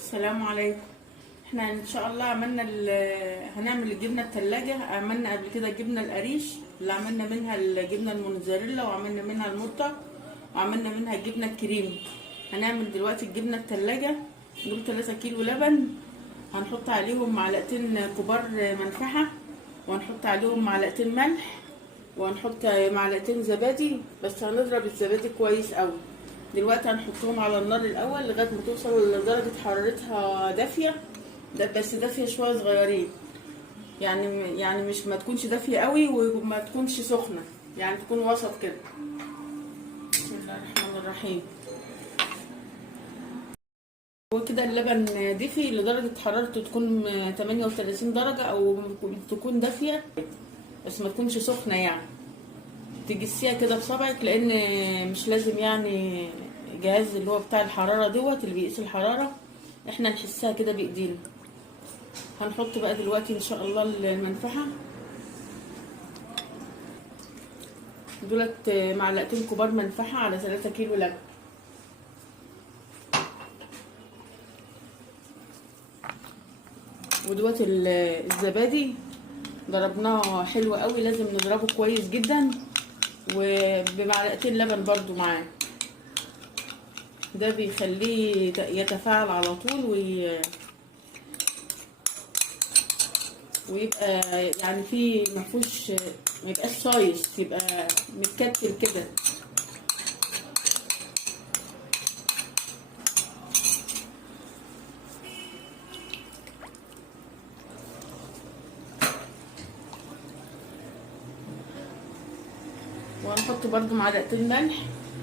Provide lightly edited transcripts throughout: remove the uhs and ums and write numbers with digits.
السلام عليكم. احنا ان شاء الله عملنا هنعمل الجبنه التلاجة. عملنا قبل كده الجبنه القريش اللي عملنا منها الجبنه الموتزاريلا، وعملنا منها المرطة، وعملنا منها الجبنه الكريم. هنعمل دلوقتي الجبنه التلاجة. دول 3 كيلو لبن، هنحط عليهم معلقتين كبار منفعه، وهنحط عليهم معلقتين ملح، وهنحط معلقتين زبادي. بس هنضرب الزبادي كويس قوي. دلوقتي هنحطهم على النار الاول لغايه ما توصل لدرجه حرارتها دافيه، بس دافيه شويه صغيرين، يعني مش ما تكونش دافيه قوي وما تكونش سخنه، يعني تكون وسط كده. بسم الله الرحمن الرحيم. وكده اللبن دافي لدرجه حرارته تكون 38 درجه، او تكون دافيه بس ما تكونش سخنه. يعني تجسيها كده بصبعك، لان مش لازم يعني جهاز اللي هو بتاع الحراره دوت اللي بيقيس الحراره، احنا نحسها كده بايدينا. هنحط بقى دلوقتي ان شاء الله المنفعه. دولت معلقتين كبار منفعه على 3 كيلو لبن. ودوت الزبادي ضربناه حلو قوي، لازم نضربه كويس جدا، وبمعلقتين لبن برضو معاه. ده بيخليه يتفاعل على طول ويبقى يعني فيه مفهوش، ميبقاش صايص، يبقى متكتل كده. وهنحط برضو معلقتين ملح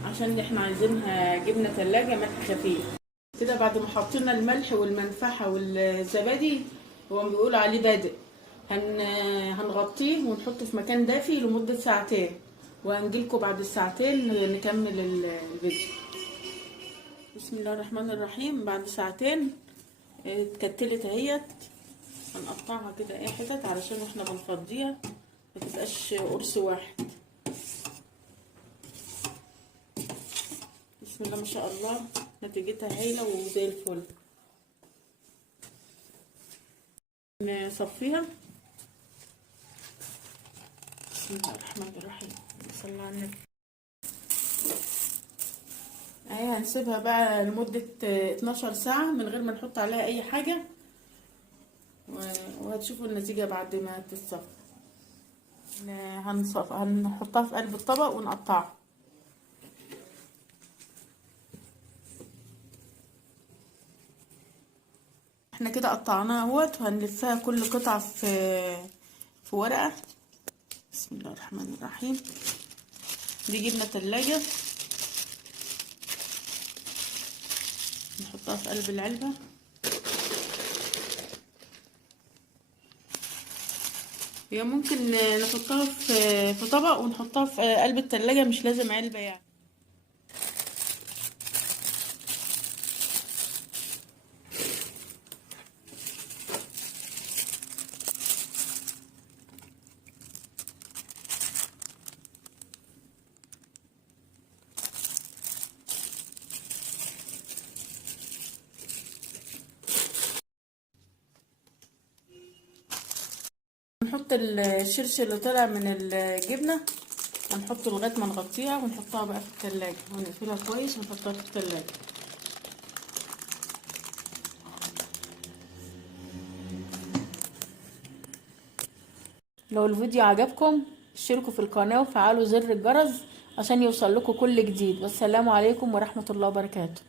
عشان احنا عايزينها جبنه تلاجة ملح خفيف كده. بعد ما حطينا الملح والمنفعه والزبادي، هو بيقول عليه بادئ، هنغطيه ونحطه في مكان دافي لمده ساعتين، وهنجيلكوا بعد الساعتين نكمل الفيديو. بسم الله الرحمن الرحيم. بعد ساعتين اتكتلت اهيت. هنقطعها كده حتت علشان احنا بنفضيها متبقاش قرص واحد. بسم الله ما شاء الله، نتيجتها هايله وزي الفل. نصفيها. بسم الله الرحمن الرحيم. صلى على النبي. اهي هنسيبها بقى لمده 12 ساعه من غير ما نحط عليها اي حاجه، وهتشوفوا النتيجه بعد ما تتصفى. هنحطها في قلب الطبق ونقطعها. احنا كده قطعناها اهوت، وهنلفها كل قطعه في ورقه. بسم الله الرحمن الرحيم. دي جبنه تلاجة، نحطها في قلب العلبه. هي ممكن نحطها في طبق ونحطها في قلب التلاجة، مش لازم علبه يعني. نحط الشرش اللي طلع من الجبنة، هنحطه لغاية ما نغطيها ونحطها بقى في التلاجة، ونقفلها كويس ونحطها في التلاجة. لو الفيديو عجبكم اشتركوا في القناة وفعلوا زر الجرس عشان يوصل لكم كل جديد. والسلام عليكم ورحمة الله وبركاته.